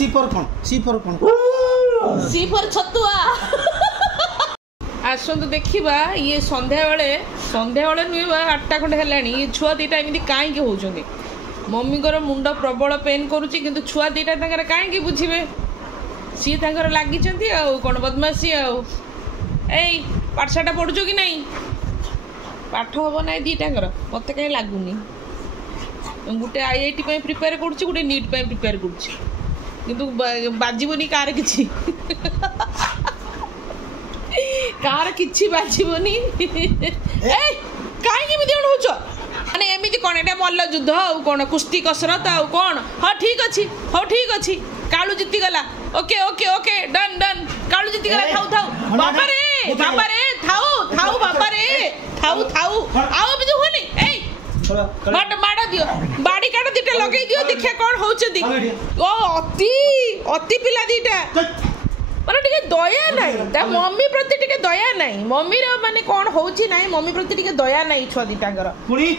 सी for कौन सी for Chhatua आसतु देखा ये संध्या बेले नुहे 8टा खंडे है ये छुआ दीटा एमती कहीं होती मम्मी मुंड प्रबल पेन करुच्ची किंतु छुआ दीटा कहीं बुझे सी लगी कौन बदमाशी पाठशाटा पढ़ुच कि नहीं पाठ हम ना दीटार मत कहीं लगुनि गोटे IIT प्रिपेयर करुच्ची गोटे नीट प्रिपेयर करुच्ची किंतु बाजबनी कार किछि कार किछि बाजबनी कहीं माने एमती कौन एटा मल्ल युद्ध आउ कौन कुश्ती कसरत आउ कौन हाँ ठीक अच्छी कालू जीतीगला okay okay okay done done Kalu जीतीगला थाऊ थाऊ बाबा रे थाऊ थाऊ बाबा रे थाऊ थाऊ आओ भी होनी ए माड़ा दियो बाड़ी काट दीटा लगे दियो देखिया कौन होचदी ओ अति पिला दीटा माने टिके दया नहीं ता मम्मी प्रति टिके दया नहीं मम्मी रो माने कौन होची नहीं मम्मी प्रति टिके दया नहीं छुआ दीटांगर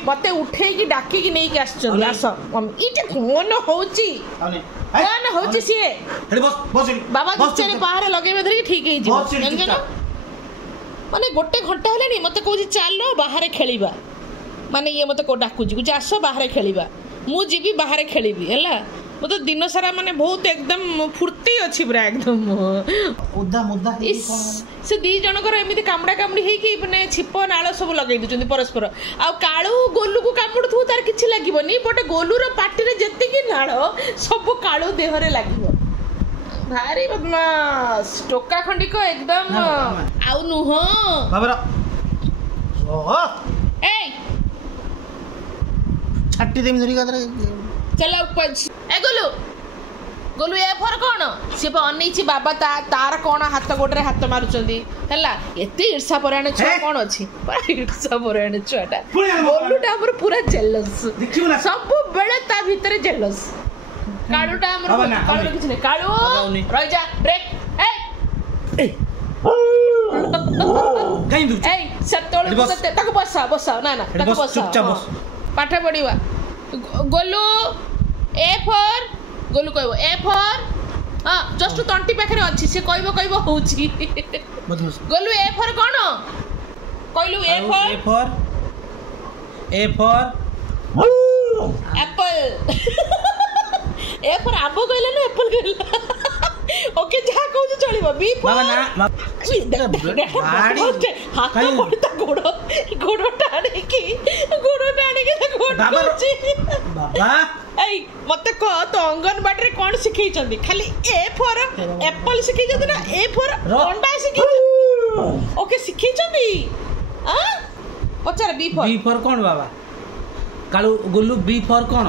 मते उठे की डाकी की नहीं के आछन आस मम्मी इटे कौन होची कौन होची सिए बस बाबा किचन बाहर लगेबे धरि ठीक हे जी माने गोटे घंटा हेलानी मते कहूची चलो बाहर खेलिबा माने ये मते को डाकुची कुछ आस बाहर खेलिबा मु जीबी बाहर खेलिबी हैला तो दिन सारा माने बहुत एकदम फुर्ती अच्छी पूरा एकदम मुद्दा से दी जनकर एमती कामड़ा कामड़ी है कि माने छिप नाल सब लगे दउचंदी परस्पर आ काळू गोलू को कामुडथु तार किछि लागिबनी बट गोलूर पाटी रे जत्ते कि नाळ सब काळू देह रे लागिबो भारी बदमाश टोका खंडी को एकदम आउ नु हो बाबरा ओहो ए छाटी देम धरी का चला ए गोलू ए फर कौन सी अनईची बाबा तार कौन हाथ गोटे हाथ मारुचंदी हैला एते ईर्षा परायण छुआ कौन अछि ईर्षा परायण छुआटा गोलूटा हमर पूरा जेलस सब बेले ता भीतर जेलस कालूटा हमर कालू किछ नै कालू रह जा ब्रेक ए कहीं दू ए सतोळ ताको बसा ना ताको बसा चुपचाप बस पाठ पढिवा गोलू ए फॉर गोलू कहबो ए फॉर हां जस्ट तंटी पाखरे अछि से कहबो होउची गोलू ए फॉर कोन कहलू A for Apple A for आंबो कहला ना एप्पल कहला ओके जा कहू चलिबो बी फॉर बाबा ना हाथ पड़ता गोड़ो टाणे की बाबा ए मते कह तो अंगनबाड़ी रे कोन सिखै चंदी खाली ए फॉर एप्पल सिखै जदी ना ए फॉर अंडा सिखै ओके सिखै चंदी हां पचार बी फॉर कोन बाबा कालू गोलू बी फॉर कोन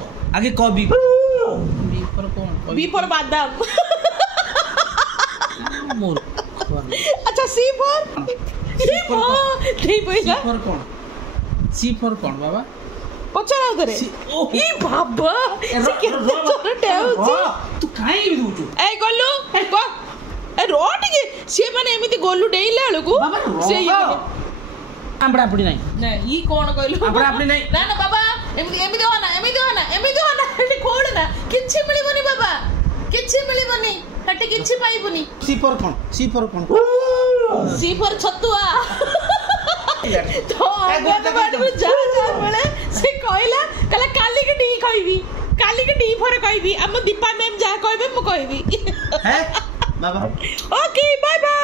को आगे क बी फॉर कोन बी फॉर बादाम मोर अच्छा सी फॉर सी फॉर कोन बाबा पचार उधर ई बाबा से केते चोरटे होची तू काई भी दूचू ए गोलू को ए रोट के से माने एमिति गोलू डेइला लकू से ये आंबड़ा पड़ी नहीं ई कोन कहलू आंबड़ा पड़ी नहीं ना बाबा एमिति होना एटी खोड़ ना किछि मिलिबनी बाबा किछि मिलिबनी हटे किछि पाइबनी सी फॉर छतुआ तो अंगनबाड़ी जा बेले से कहला कला काली के डी फॉर कहबी हम दीपा मैम जा कहबे मु कहबी है बाबा ओके बाय बाय।